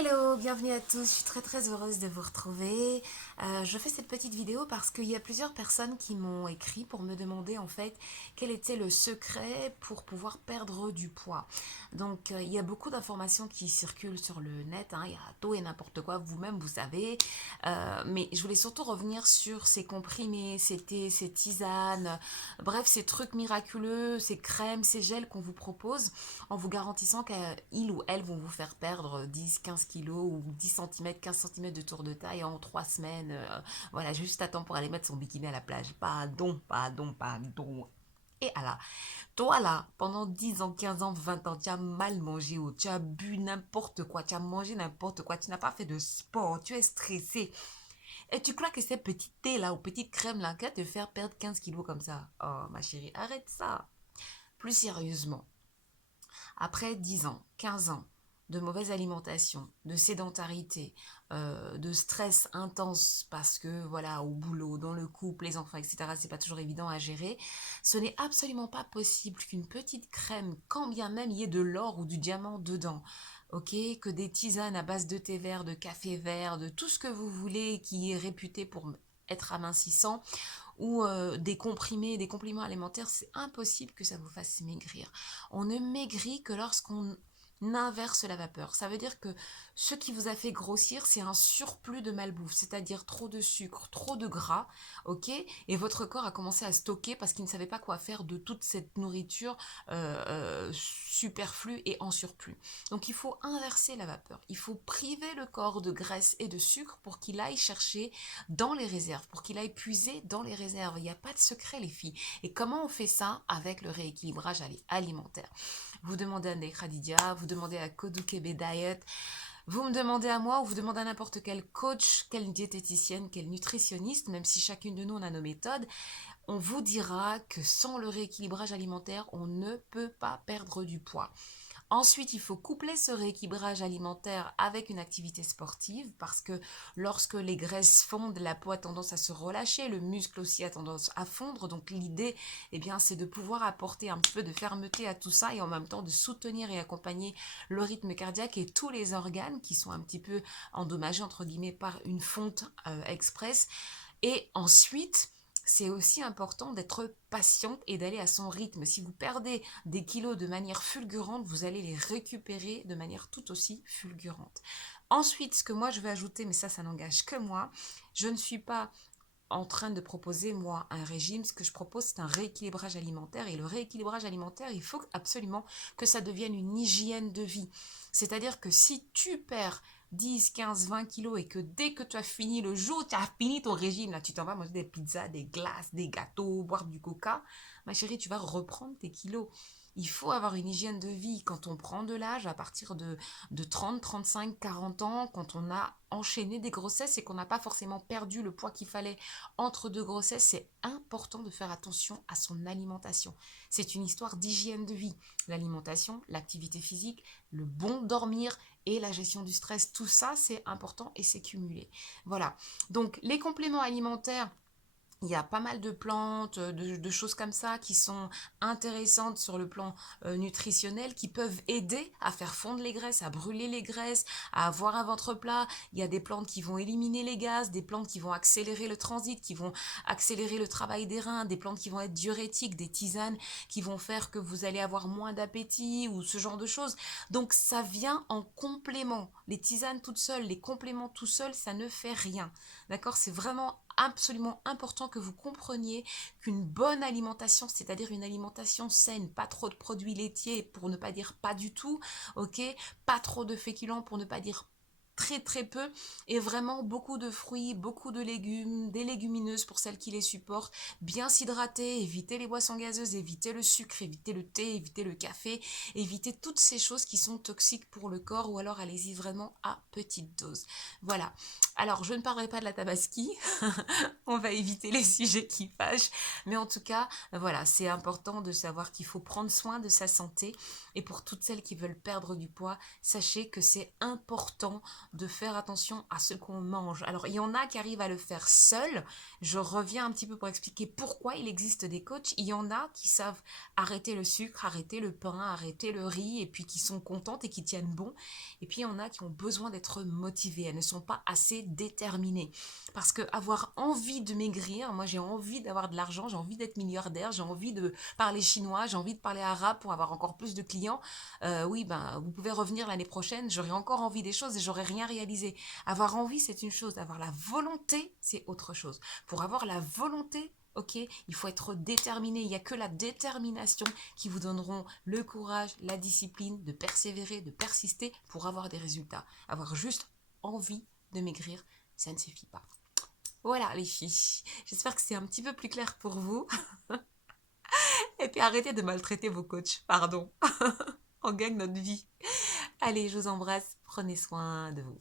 Hello, bienvenue à tous, je suis très heureuse de vous retrouver. Je fais cette petite vidéo parce qu'il y a plusieurs personnes qui m'ont écrit pour me demander en fait quel était le secret pour pouvoir perdre du poids. Donc il y a beaucoup d'informations qui circulent sur le net, hein, il y a tout et n'importe quoi, vous-même vous savez. Mais je voulais surtout revenir sur ces comprimés, ces thés, ces tisanes, bref ces trucs miraculeux, ces crèmes, ces gels qu'on vous propose en vous garantissant qu'ils ou elles vont vous faire perdre 10, 15 kilos ou 10 cm, 15 cm de tour de taille en 3 semaines. Voilà, juste à temps pour aller mettre son bikini à la plage. Pardon, pardon, pardon. Et alors, toi là, pendant 10 ans, 15 ans, 20 ans, tu as mal mangé ou tu as bu n'importe quoi, tu as mangé n'importe quoi, tu n'as pas fait de sport, tu es stressé. Et tu crois que ces petits thés là ou petites crèmes là, qui vont te faire perdre 15 kilos comme ça? Oh ma chérie, arrête ça. Plus sérieusement, après 10 ans, 15 ans de mauvaise alimentation, de sédentarité, de stress intense parce que voilà, au boulot, dans le couple, les enfants, etc., c'est pas toujours évident à gérer, ce n'est absolument pas possible qu'une petite crème, quand bien même il y ait de l'or ou du diamant dedans, ok, que des tisanes à base de thé vert, de café vert, de tout ce que vous voulez qui est réputé pour être amincissant, ou des comprimés, des compléments alimentaires, c'est impossible que ça vous fasse maigrir. On ne maigrit que lorsqu'on inverse la vapeur. Ça veut dire que ce qui vous a fait grossir, c'est un surplus de malbouffe, c'est-à-dire trop de sucre, trop de gras, ok. Et votre corps a commencé à stocker parce qu'il ne savait pas quoi faire de toute cette nourriture superflue et en surplus. Donc il faut inverser la vapeur. Il faut priver le corps de graisse et de sucre pour qu'il aille chercher dans les réserves, pour qu'il aille puiser dans les réserves. Il n'y a pas de secret, les filles. Et comment on fait ça? Avec le rééquilibrage alimentaire. Vous demandez à Nekradidia, vous demandez à Kodukebe Diet, vous me demandez à moi ou vous demandez à n'importe quel coach, quelle diététicienne, quel nutritionniste, même si chacune de nous on a nos méthodes, on vous dira que sans le rééquilibrage alimentaire, on ne peut pas perdre du poids. Ensuite, il faut coupler ce rééquilibrage alimentaire avec une activité sportive parce que lorsque les graisses fondent, la peau a tendance à se relâcher, le muscle aussi a tendance à fondre. Donc l'idée, eh bien, c'est de pouvoir apporter un petit peu de fermeté à tout ça et en même temps de soutenir et accompagner le rythme cardiaque et tous les organes qui sont un petit peu endommagés entre guillemets par une fonte express. Et ensuite, c'est aussi important d'être patiente et d'aller à son rythme. Si vous perdez des kilos de manière fulgurante, vous allez les récupérer de manière tout aussi fulgurante. Ensuite, ce que moi je vais ajouter, mais ça n'engage que moi, je ne suis pas en train de proposer, moi, un régime. Ce que je propose, c'est un rééquilibrage alimentaire. Et le rééquilibrage alimentaire, il faut absolument que ça devienne une hygiène de vie. C'est-à-dire que si tu perds 10, 15, 20 kilos et que dès que tu as fini le jour, tu as fini ton régime, là, tu t'en vas manger des pizzas, des glaces, des gâteaux, boire du coca, ma chérie, tu vas reprendre tes kilos. Il faut avoir une hygiène de vie quand on prend de l'âge à partir de 30, 35, 40 ans, quand on a enchaîné des grossesses et qu'on n'a pas forcément perdu le poids qu'il fallait entre deux grossesses, c'est important de faire attention à son alimentation. C'est une histoire d'hygiène de vie. L'alimentation, l'activité physique, le bon dormir et la gestion du stress, tout ça, c'est important et c'est cumulé. Voilà. Donc, les compléments alimentaires, il y a pas mal de plantes, de choses comme ça qui sont intéressantes sur le plan nutritionnel, qui peuvent aider à faire fondre les graisses, à brûler les graisses, à avoir un ventre plat. Il y a des plantes qui vont éliminer les gaz, des plantes qui vont accélérer le transit, qui vont accélérer le travail des reins, des plantes qui vont être diurétiques, des tisanes qui vont faire que vous allez avoir moins d'appétit ou ce genre de choses. Donc ça vient en complément. Les tisanes toutes seules, les compléments tout seuls, ça ne fait rien. D'accord? C'est vraiment absolument important que vous compreniez qu'une bonne alimentation, c'est-à-dire une alimentation saine, pas trop de produits laitiers pour ne pas dire pas du tout, ok, pas trop de féculents pour ne pas dire très peu, et vraiment beaucoup de fruits, beaucoup de légumes, des légumineuses pour celles qui les supportent, bien s'hydrater, éviter les boissons gazeuses, éviter le sucre, éviter le thé, éviter le café, éviter toutes ces choses qui sont toxiques pour le corps, ou alors allez-y vraiment à petite dose. Voilà. Alors, je ne parlerai pas de la tabaski, on va éviter les sujets qui fâchent, mais en tout cas, voilà, c'est important de savoir qu'il faut prendre soin de sa santé, et pour toutes celles qui veulent perdre du poids, sachez que c'est important de faire attention à ce qu'on mange. Alors, il y en a qui arrivent à le faire seuls. Je reviens un petit peu pour expliquer pourquoi il existe des coachs. Il y en a qui savent arrêter le sucre, arrêter le pain, arrêter le riz, et puis qui sont contentes et qui tiennent bon. Et puis, il y en a qui ont besoin d'être motivées. Elles ne sont pas assez déterminées. Parce que avoir envie de maigrir, moi j'ai envie d'avoir de l'argent, j'ai envie d'être milliardaire, j'ai envie de parler chinois, j'ai envie de parler arabe pour avoir encore plus de clients. Oui, ben, vous pouvez revenir l'année prochaine, j'aurai encore envie des choses et j'aurai rien réalisé. Avoir envie, c'est une chose, avoir la volonté, c'est autre chose. Pour avoir la volonté, ok, il faut être déterminé. Il n'y a que la détermination qui vous donneront le courage, la discipline de persévérer, de persister pour avoir des résultats. Avoir juste envie de maigrir, ça ne suffit pas. Voilà les filles, j'espère que c'est un petit peu plus clair pour vous. Et puis arrêtez de maltraiter vos coachs, pardon. On gagne notre vie. Allez, je vous embrasse, prenez soin de vous.